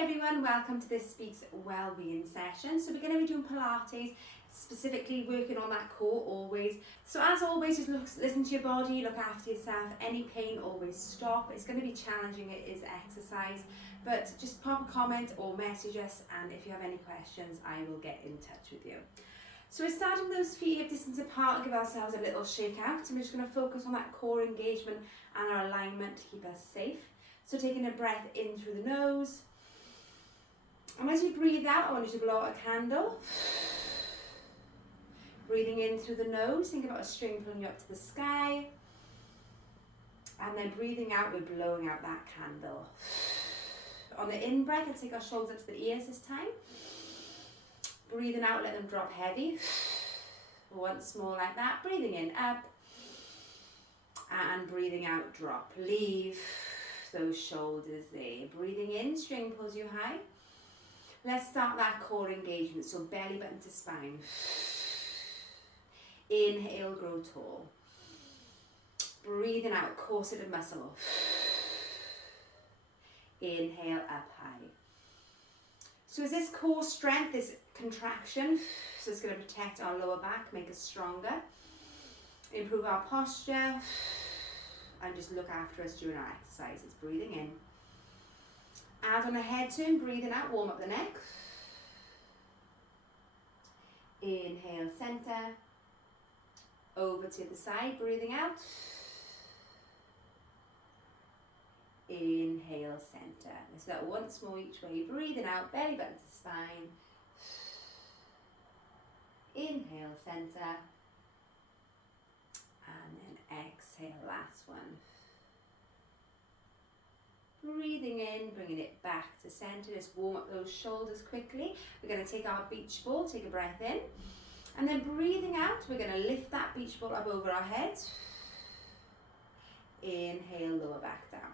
Hi everyone, welcome to this week's wellbeing session. So we're going to be doing Pilates, specifically working on that core always. So as always, just listen to your body, look after yourself. Any pain, always stop. It's going to be challenging, it is exercise, but just pop a comment or message us, and if you have any questions, I will get in touch with you. So we're starting with those feet hip distance apart and give ourselves a little shake out. And we're just going to focus on that core engagement and our alignment to keep us safe. So taking a breath in through the nose. And as you breathe out, I want you to blow out a candle. Breathing in through the nose, think about a string pulling you up to the sky. And then breathing out, we're blowing out that candle. On the in breath, let's take our shoulders up to the ears this time. Breathing out, let them drop heavy. Once more like that. Breathing in, up. And breathing out, drop. Leave those shoulders there. Breathing in, string pulls you high. Let's start that core engagement. So belly button to spine. Inhale, grow tall. Breathing out, corseted muscle. Inhale, up high. So is this core strength, this contraction, so it's going to protect our lower back, make us stronger, improve our posture, and just look after us during our exercises. Breathing in. Add on a head turn, breathing out, warm up the neck. Inhale, center. Over to the side, breathing out. Inhale, center. Let's do that once more each way. Breathing out, belly button to spine. Inhale, center. And then exhale, last one. Breathing in, bringing it back to center. Just warm up those shoulders quickly. We're going to take our beach ball, take a breath in. And then breathing out, we're going to lift that beach ball up over our head. Inhale, lower back down.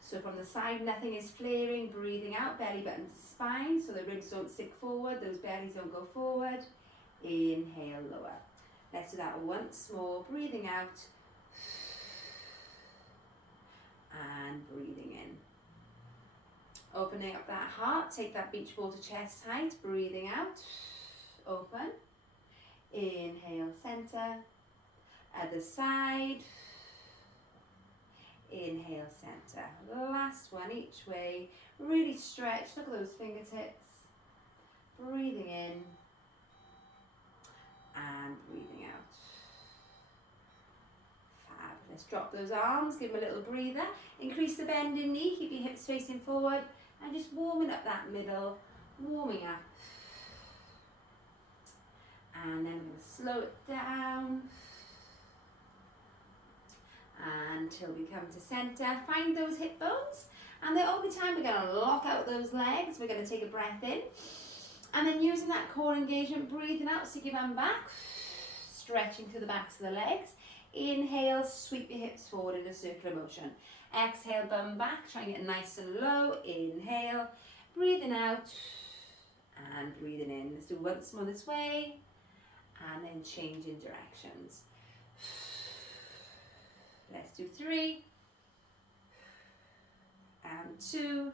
So from the side, nothing is flaring. Breathing out, belly button to spine, so the ribs don't stick forward, those bellies don't go forward. Inhale, lower. Let's do that once more. Breathing out. And breathing in. Opening up that heart, take that beach ball to chest height. Breathing out. Open. Inhale, center. Other side. Inhale, center. Last one each way. Really stretch. Look at those fingertips. Breathing in. And breathing out. Fab. Let's drop those arms. Give them a little breather. Increase the bend in knee. Keep your hips facing forward. And just warming up that middle. Warming up. And then we're going to slow it down. Until we come to center. Find those hip bones. And the only time we're going to lock out those legs, we're going to take a breath in. And then using that core engagement, breathing out, stick your bum back. Stretching through the backs of the legs. Inhale, sweep your hips forward in a circular motion. Exhale, bum back, try and get nice and low. Inhale, breathing out. And breathing in. Let's do once more this way. And then changing directions. Let's do 3 and 2.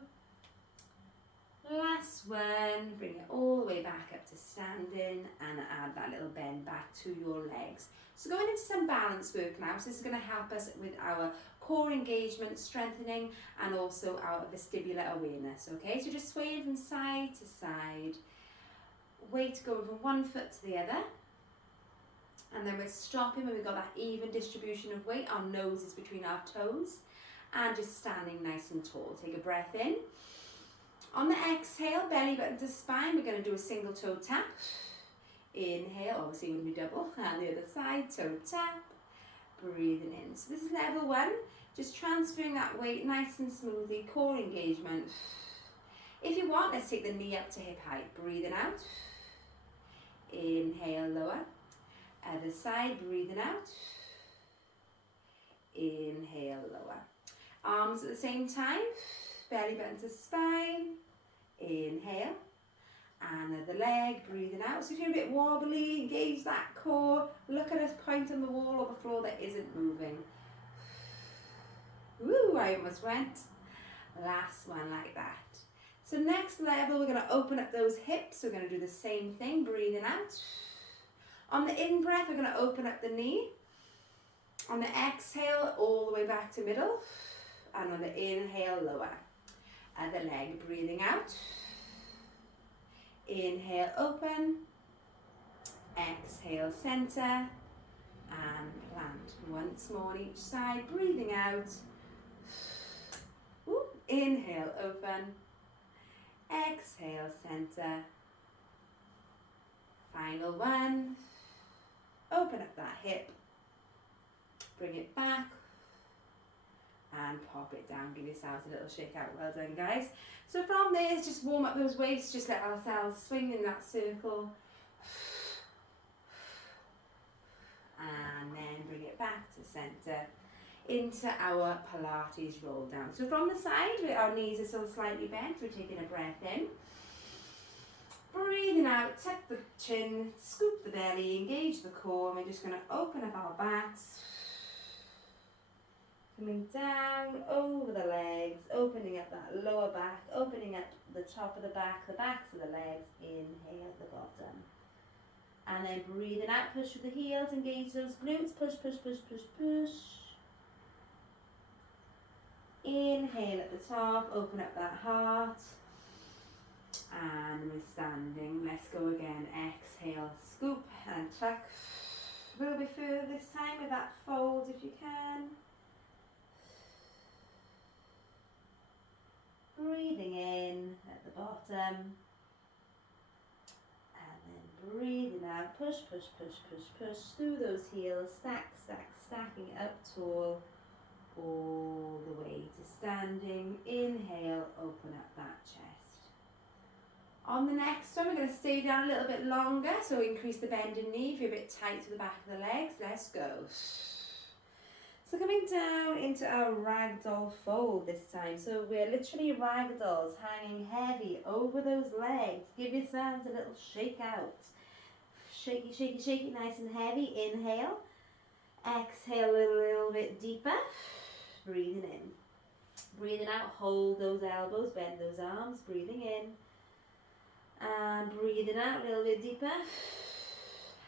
Last one. Bring it all the way back up to standing and add that little bend back to your legs. So going into some balance work now. So this is going to help us with our core engagement, strengthening, and also our vestibular awareness. Okay, so just swaying from side to side. Weight going from one foot to the other. And then we're stopping when we've got that even distribution of weight. Our nose is between our toes. And just standing nice and tall. Take a breath in. On the exhale, belly button to spine, we're going to do a single toe tap. Inhale, obviously it wouldn't be double. And the other side, toe tap. Breathing in. So this is level 1. Just transferring that weight nice and smoothly. Core engagement. If you want, let's take the knee up to hip height. Breathing out. Inhale, lower. Other side, breathing out. Inhale, lower. Arms at the same time. Belly button to spine. Inhale. And other leg, breathing out. So if you're a bit wobbly, engage that core. Look at a point on the wall or the floor that isn't moving. Woo, I almost went. Last one like that. So now next level, we're going to open up those hips. We're going to do the same thing, breathing out. On the in-breath, we're going to open up the knee. On the exhale, all the way back to middle. And on the inhale, lower. Other leg, breathing out. Inhale, open. Exhale, center. And plant. Once more on each side, breathing out. Ooh. Inhale, open. Exhale, center. Final one. Open up that hip. Bring it back. And pop it down. Give yourselves a little shake out. Well done, guys. So from there, just warm up those weights. Just let ourselves swing in that circle. And then bring it back to center. Into our Pilates roll down. So from the side, our knees are still slightly bent. We're taking a breath in. Breathing out, tuck the chin, scoop the belly, engage the core, and we're just going to open up our backs. Coming down over the legs, opening up that lower back, opening up the top of the backs of the legs. Inhale at the bottom. And then breathing out, push with the heels, engage those glutes, push, push, push, push, push. Inhale at the top, open up that heart. And we're standing. Let's go again. Exhale, scoop and tuck. A little bit further this time with that fold if you can. Breathing in at the bottom. And then breathing out. Push, push, push, push, push through those heels. Stack, stack, stacking up tall. All the way to standing. Inhale, open up that chest. On the next one, we're going to stay down a little bit longer, so increase the bend in knee. If you're a bit tight to the back of the legs, let's go. So coming down into our ragdoll fold this time. So we're literally ragdolls, hanging heavy over those legs. Give yourselves a little shake out. Shaky, shaky, shaky, nice and heavy. Inhale. Exhale a little bit deeper. Breathing in. Breathing out, hold those elbows, bend those arms. Breathing in. And breathing out a little bit deeper,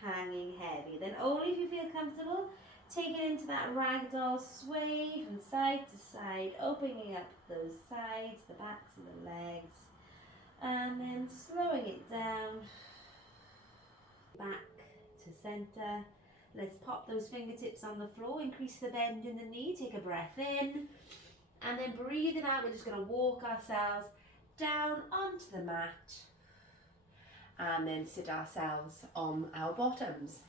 hanging heavy. Then only if you feel comfortable, take it into that ragdoll sway from side to side, opening up those sides, the backs of the legs, and then slowing it down, back to center. Let's pop those fingertips on the floor, increase the bend in the knee, take a breath in, and then breathing out, we're just going to walk ourselves down onto the mat. And then sit ourselves on our bottoms.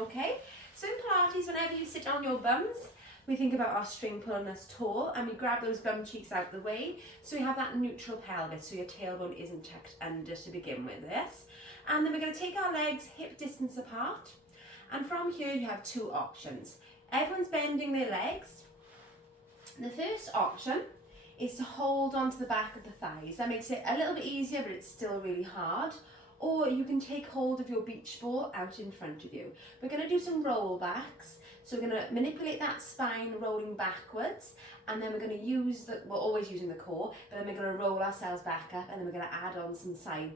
Okay, so in Pilates, whenever you sit on your bums, we think about our string pulling us tall, and we grab those bum cheeks out the way, so we have that neutral pelvis, so your tailbone isn't tucked under to begin with this. And then we're going to take our legs hip distance apart, and from here you have two options. Everyone's bending their legs. The first option is to hold onto the back of the thighs. That makes it a little bit easier, but it's still really hard. Or you can take hold of your beach ball out in front of you. We're going to do some roll backs. So we're going to manipulate that spine rolling backwards, and then we're going to use we're always using the core, but then we're going to roll ourselves back up, and then we're going to add on some side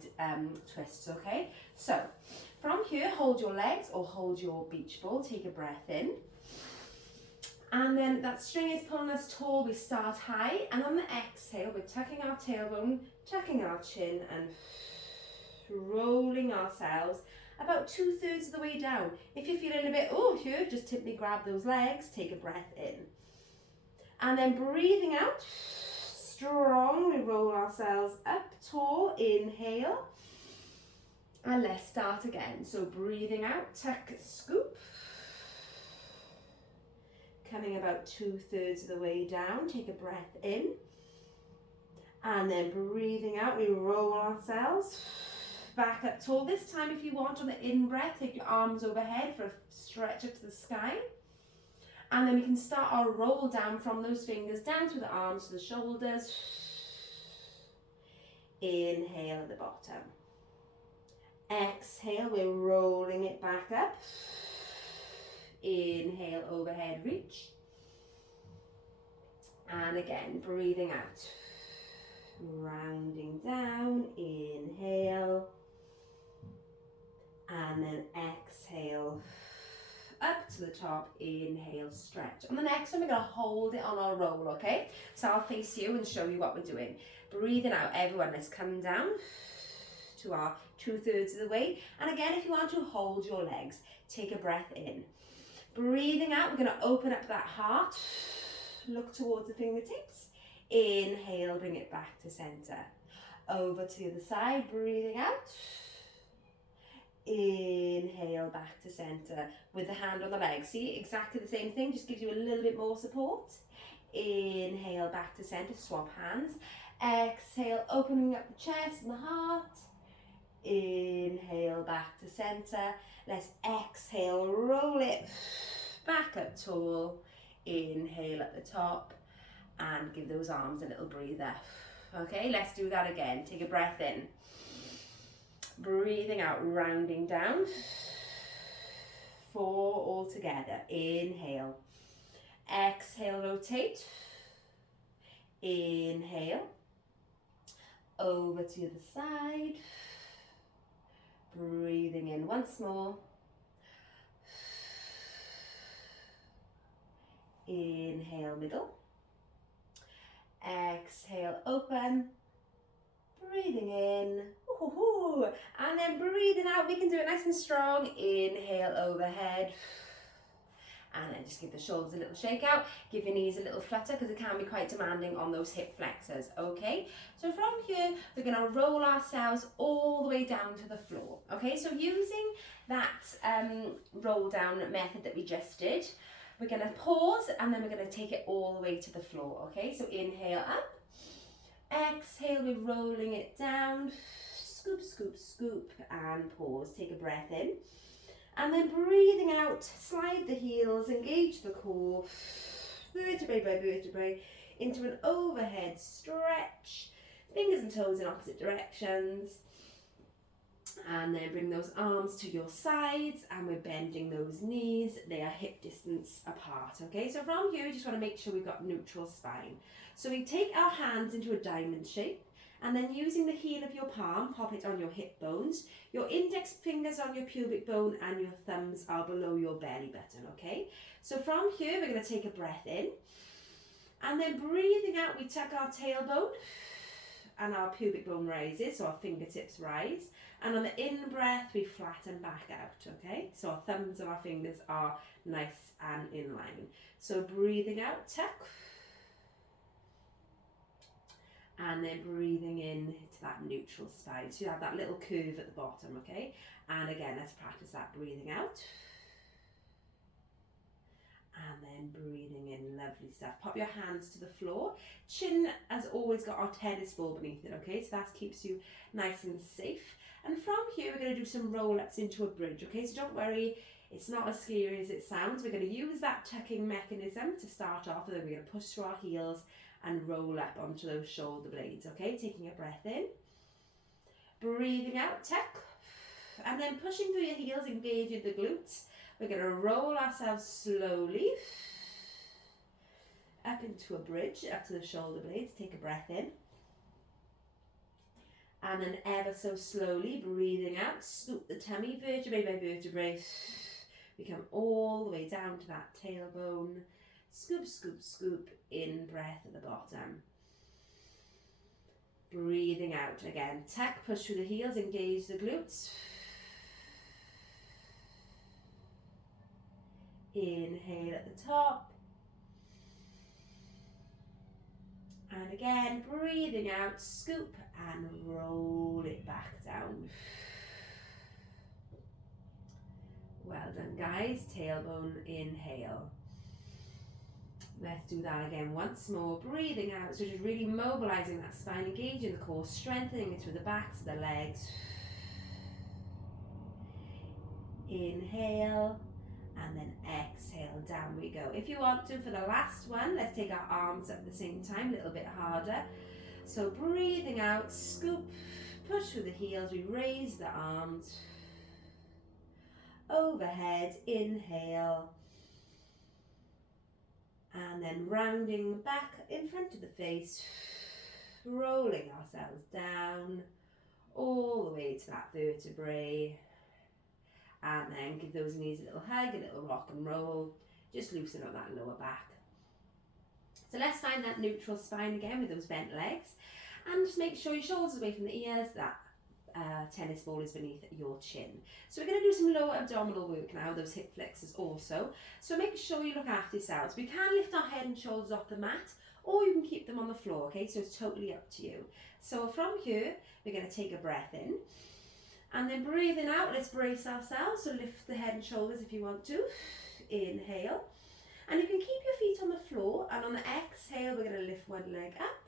twists, okay? So from here, hold your legs or hold your beach ball, take a breath in. And then that string is pulling us tall, we start high, and on the exhale, we're tucking our tailbone, tucking our chin, and rolling ourselves about 2/3 of the way down. If you're feeling a bit, here, just simply grab those legs, take a breath in. And then breathing out, strongly roll ourselves up tall, inhale. And let's start again. So breathing out, tuck, scoop. Coming about 2/3 of the way down, take a breath in. And then breathing out, we roll ourselves back up tall. This time, if you want, on the in-breath, take your arms overhead for a stretch up to the sky. And then we can start our roll down from those fingers down through the arms to the shoulders. Inhale at the bottom. Exhale, we're rolling it back up. Inhale, overhead reach. And again, breathing out. Rounding down, to the top, inhale, stretch. On the next one, we're going to hold it on our roll, okay? So I'll face you and show you what we're doing. Breathing out, everyone, let's come down to our 2/3 of the way. And again, if you want to, hold your legs. Take a breath in. Breathing out, we're going to open up that heart. Look towards the fingertips. Inhale, bring it back to center. Over to the other side, breathing out. Inhale, back to center with the hand on the leg. See, exactly the same thing, just gives you a little bit more support. Inhale, back to center, swap hands. Exhale, opening up the chest and the heart. Inhale, back to center. Let's exhale, roll it back up tall. Inhale at the top and give those arms a little breather. Okay, let's do that again. Take a breath in. Breathing out, rounding down. 4 all together. Inhale. Exhale, rotate. Inhale. Over to the other side. Breathing in once more. Inhale, middle. Exhale, open. Breathing in. Ooh, and then breathing out. We can do it nice and strong. Inhale, overhead. And then just give the shoulders a little shake out. Give your knees a little flutter because it can be quite demanding on those hip flexors. Okay, so from here, we're going to roll ourselves all the way down to the floor. Okay, so using that roll down method that we just did, we're going to pause and then we're going to take it all the way to the floor. Okay, so inhale up. Exhale, we're rolling it down. Scoop, scoop, scoop, and pause. Take a breath in. And then breathing out, slide the heels, engage the core, vertebrae by vertebrae, into an overhead stretch. Fingers and toes in opposite directions. And then bring those arms to your sides, and we're bending those knees. They are hip distance apart, okay? So from here, we just want to make sure we've got neutral spine. So we take our hands into a diamond shape, and then using the heel of your palm, pop it on your hip bones. Your index fingers on your pubic bone and your thumbs are below your belly button, okay? So from here, we're going to take a breath in. And then breathing out, we tuck our tailbone and our pubic bone rises, so our fingertips rise. And on the in-breath, we flatten back out, okay? So our thumbs and our fingers are nice and in line. So breathing out, tuck. And then breathing in to that neutral spine. So you have that little curve at the bottom, okay? And again, let's practice that breathing out. And then breathing in, lovely stuff. Pop your hands to the floor. Chin has always got our tennis ball beneath it, okay? So that keeps you nice and safe. And from here, we're going to do some roll-ups into a bridge, okay? So don't worry, it's not as scary as it sounds. We're going to use that tucking mechanism to start off, and then we're going to push through our heels and roll up onto those shoulder blades, okay? Taking a breath in. Breathing out, tuck. And then pushing through your heels, engaging the glutes. We're going to roll ourselves slowly up into a bridge, up to the shoulder blades. Take a breath in. And then ever so slowly, breathing out, scoop the tummy, vertebrae by vertebrae. We come all the way down to that tailbone. Scoop, scoop, scoop, in breath at the bottom. Breathing out again. Tuck, push through the heels, engage the glutes. Inhale at the top. And again, breathing out, scoop and roll it back down. Well done, guys. Tailbone, inhale. Let's do that again once more. Breathing out, so just really mobilizing that spine, engaging the core, strengthening it through the backs of the legs. Inhale. And then exhale, down we go. If you want to, for the last one, let's take our arms up at the same time, a little bit harder. So breathing out, scoop, push through the heels, we raise the arms. Overhead, inhale. And then rounding back in front of the face, rolling ourselves down, all the way to that vertebrae. And then give those knees a little hug, a little rock and roll. Just loosen up that lower back. So let's find that neutral spine again with those bent legs. And just make sure your shoulders are away from the ears, that tennis ball is beneath your chin. So we're going to do some lower abdominal work now, those hip flexors also. So make sure you look after yourselves. We can lift our head and shoulders off the mat, or you can keep them on the floor, okay? So it's totally up to you. So from here, we're going to take a breath in. And then breathing out, let's brace ourselves. So lift the head and shoulders if you want to. Inhale. And you can keep your feet on the floor. And on the exhale, we're going to lift one leg up.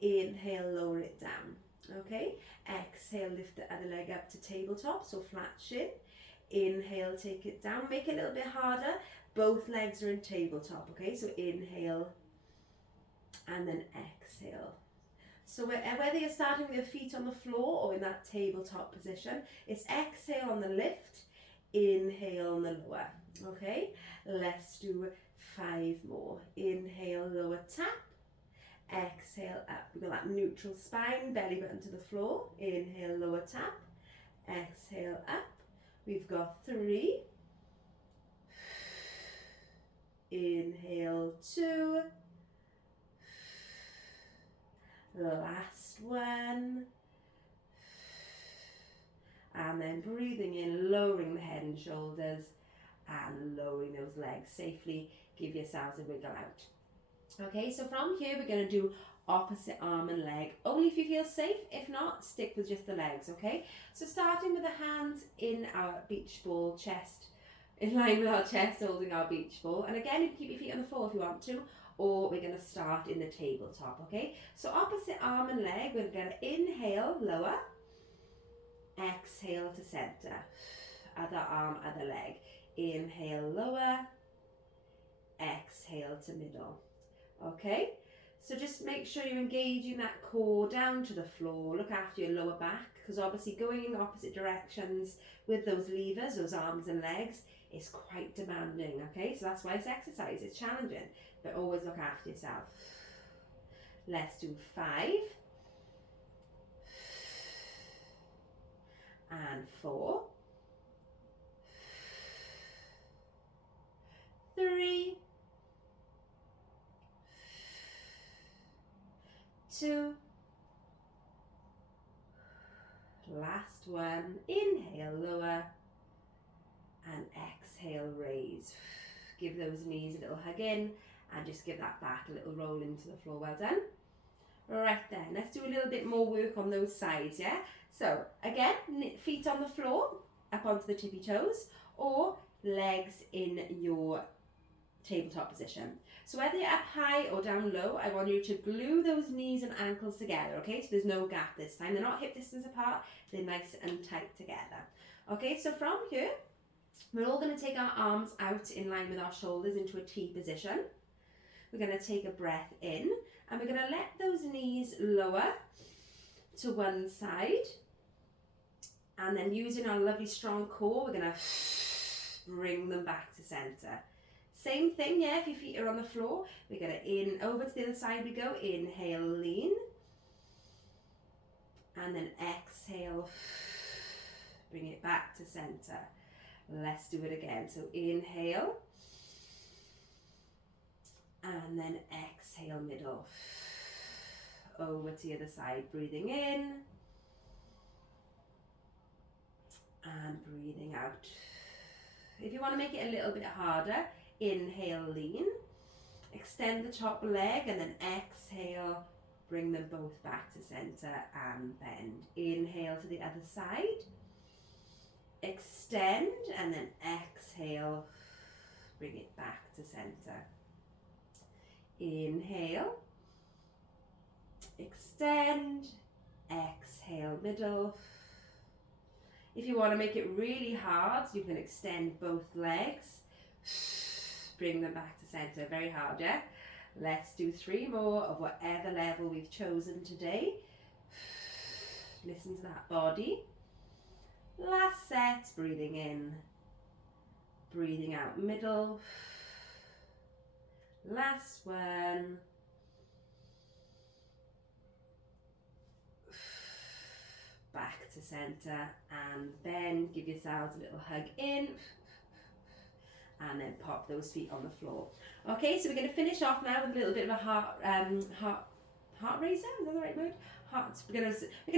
Inhale, lower it down. Okay, exhale, lift the other leg up to tabletop, so flat shin. Inhale, take it down, make it a little bit harder. Both legs are in tabletop, okay, so inhale and then exhale. So whether you're starting with your feet on the floor or in that tabletop position, it's exhale on the lift, inhale on the lower. Okay, let's do 5 more. Inhale, lower tap. Exhale up. We've got that neutral spine, belly button to the floor. Inhale, lower tap. Exhale up. We've got 3. Inhale, 2. Last one. And then breathing in, lowering the head and shoulders and lowering those legs safely. Give yourselves a wiggle out. Okay, so from here we're going to do opposite arm and leg, only if you feel safe. If not, stick with just the legs, okay? So starting with the hands in our beach ball, chest, in line with our chest, holding our beach ball. And again, you can keep your feet on the floor if you want to, or we're going to start in the tabletop, okay? So opposite arm and leg, we're going to inhale, lower, exhale to center. Other arm, other leg. Inhale, lower, exhale to middle. Okay, so just make sure you're engaging that core down to the floor. Look after your lower back, because obviously going in opposite directions with those levers, those arms and legs, is quite demanding. Okay, so that's why it's exercise, it's challenging, but always look after yourself. Let's do 5 and 4, 3, 2, last one. Inhale, lower, and exhale, raise. Give those knees a little hug in, and just give that back a little roll into the floor. Well done. Right then, let's do a little bit more work on those sides, yeah? So again, feet on the floor, up onto the tippy toes, or legs in your tabletop position. So whether you're up high or down low, I want you to glue those knees and ankles together, okay? So there's no gap this time. They're not hip distance apart, they're nice and tight together. Okay, so from here, we're all going to take our arms out in line with our shoulders into a T position. We're going to take a breath in, and we're going to let those knees lower to one side. And then using our lovely strong core, we're going to bring them back to center. Same thing, yeah, if your feet are on the floor, we're going to over to the other side we go. Inhale, lean. And then exhale, bring it back to center. Let's do it again. So inhale. And then exhale, middle. Over to the other side, breathing in. And breathing out. If you want to make it a little bit harder, inhale, lean. Extend the top leg, and then exhale, bring them both back to center and bend. Inhale to the other side. Extend, and then exhale, bring it back to center. Inhale, extend, exhale, middle. If you want to make it really hard, you can extend both legs, bring them back to center. Very hard, yeah? Let's do 3 more of whatever level we've chosen today. Listen to that body. Last set, breathing in, breathing out, middle. Last one. Back back to center, and then give yourselves a little hug in, and then pop those feet on the floor. Okay, so we're going to finish off now with a little bit of a heart raiser. Is that the right word? Hearts. We're gonna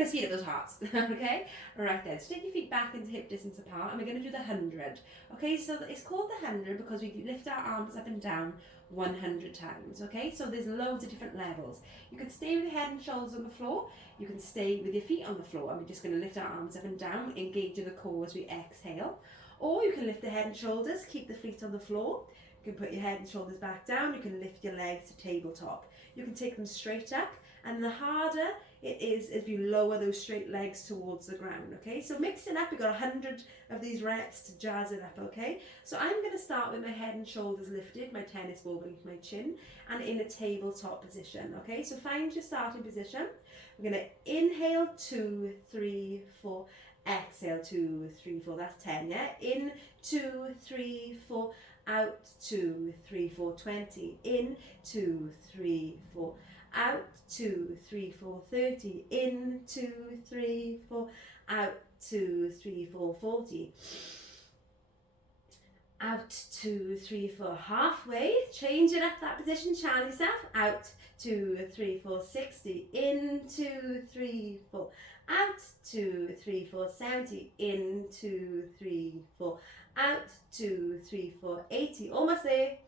speed up those hearts. Okay, right then. So take your feet back into hip distance apart, and we're gonna do the 100. Okay, so it's called the 100 because we lift our arms up and down 100 times. Okay, so there's loads of different levels. You can stay with your head and shoulders on the floor. You can stay with your feet on the floor, and we're just gonna lift our arms up and down, engaging the core as we exhale. Or you can lift the head and shoulders, keep the feet on the floor. You can put your head and shoulders back down. You can lift your legs to tabletop. You can take them straight up, and the harder it is if you lower those straight legs towards the ground. Okay, so mix it up. We've got 100 of these reps to jazz it up. Okay, so I'm going to start with my head and shoulders lifted, my tennis ball beneath my chin, and in a tabletop position. Okay, so find your starting position. We're going to inhale 2, 3, 4, exhale 2, 3, 4. That's 10. Yeah, in 2, 3, 4. Out 2, 3, 4, 20. In 2, 3, 4. Out 2, 3, 4, 30. In 2, 3, 4. Out 2, 3, 4, 40. Out 2, 3, 4. Halfway. Change it up that position. Challenge yourself. Out 2, 3, 4, 60. In 2, 3, 4. Out 2, 3, 4, 70. In 2, 3, 4. Out 2, 3, 4, 80. Almost there.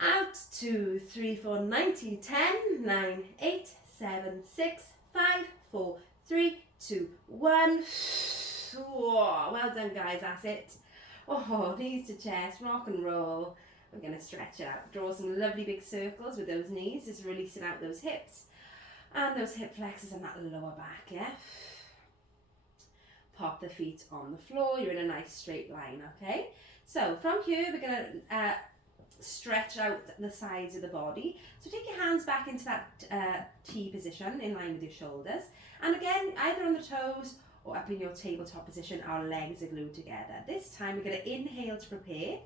Out 2, 3, 4, 90. 10, 9, 8, 7, 6, 5, 4, 3, 2, 1. Oh, well done, guys. That's it. Oh, knees to chest, rock and roll. We're going to stretch out. Draw some lovely big circles with those knees, just releasing out those hips and those hip flexors and that lower back, yeah? Pop the feet on the floor. You're in a nice straight line, okay? So from here, we're going to stretch out the sides of the body. So take your hands back into that T position in line with your shoulders. And again, either on the toes or up in your tabletop position, our legs are glued together. This time, we're going to inhale to prepare.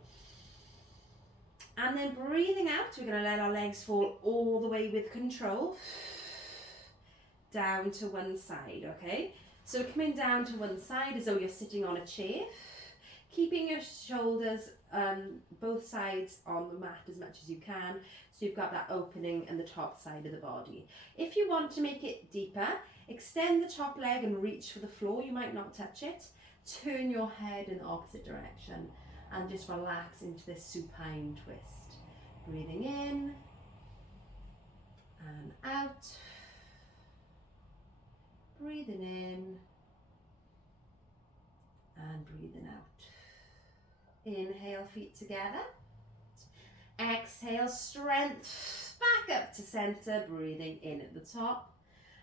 And then breathing out, we're going to let our legs fall all the way with control down to one side, okay? So coming down to one side as though you're sitting on a chair, keeping your shoulders both sides on the mat as much as you can, so you've got that opening in the top side of the body. If you want to make it deeper, extend the top leg and reach for the floor. You might not touch it. Turn your head in the opposite direction and just relax into this supine twist. Breathing in and out. Breathing in and breathing out. Inhale, feet together. Exhale, strength back up to center, breathing in at the top.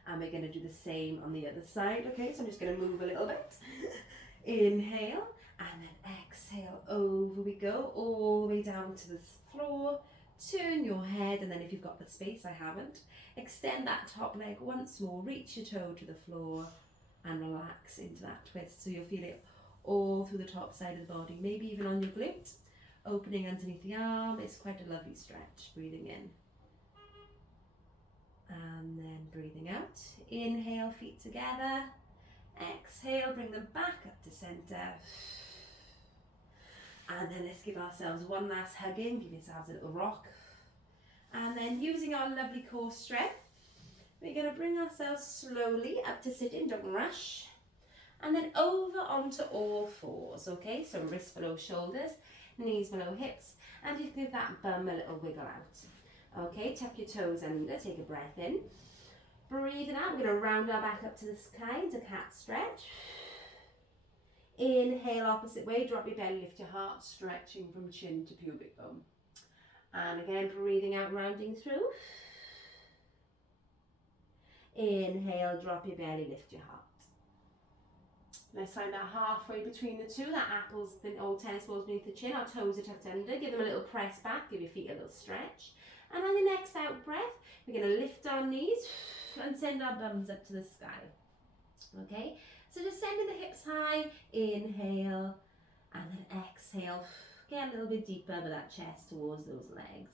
And we're going to do the same on the other side, okay? So I'm just going to move a little bit. Inhale, and then exhale, over we go, all the way down to the floor. Turn your head, and then if you've got the space, I haven't, extend that top leg once more, reach your toe to the floor, and relax into that twist. So you'll feel it all through the top side of the body, maybe even on your glute, opening underneath the arm. It's quite a lovely stretch. Breathing in. And then breathing out. Inhale, feet together. Exhale, bring them back up to center. And then let's give ourselves one last hug in, give yourselves a little rock. And then using our lovely core strength, we're going to bring ourselves slowly up to sitting, don't rush. And then over onto all fours, okay? So wrists below shoulders, knees below hips, and you give that bum a little wiggle out. Okay, tuck your toes under, take a breath in. Breathing out, we're going to round our back up to the sky, into cat stretch. Inhale, opposite way, drop your belly, lift your heart, stretching from chin to pubic bone. And again, breathing out, rounding through. Inhale, drop your belly, lift your heart. Let's find that halfway between the two, that apples, the old tennis balls beneath the chin, our toes are tucked under, give them a little press back, give your feet a little stretch. And on the next out breath, we're going to lift our knees and send our bums up to the sky. Okay, so just sending the hips high, inhale, and then exhale. Get a little bit deeper with that chest towards those legs.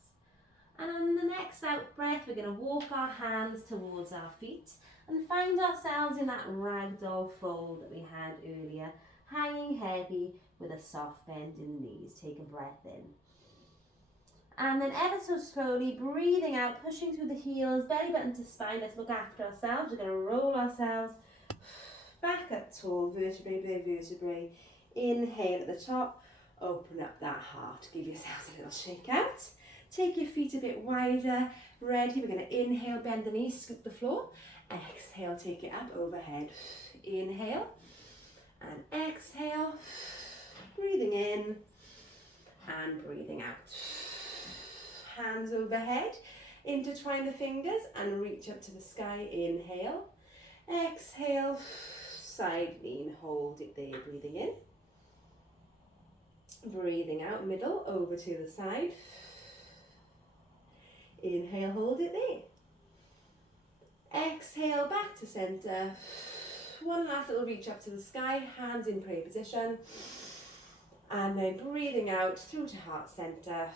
And on the next out breath, we're going to walk our hands towards our feet and find ourselves in that ragdoll fold that we had earlier, hanging heavy with a soft bend in the knees. Take a breath in. And then ever so slowly, breathing out, pushing through the heels, belly button to spine. Let's look after ourselves. We're going to roll ourselves back up tall, vertebrae by vertebrae. Inhale at the top, open up that heart. Give yourselves a little shake out. Take your feet a bit wider. Ready, we're going to inhale, bend the knees, scoop the floor. Exhale, take it up overhead. Inhale and exhale. Breathing in and breathing out. Hands overhead, intertwine the fingers and reach up to the sky. Inhale, exhale, side lean, hold it there, breathing in. Breathing out, middle, over to the side. Inhale, hold it there. Exhale, back to center. One last little reach up to the sky, hands in prayer position. And then breathing out through to heart center.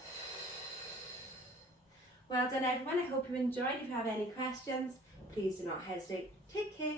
Well done everyone, I hope you enjoyed. If you have any questions, please do not hesitate. Take care.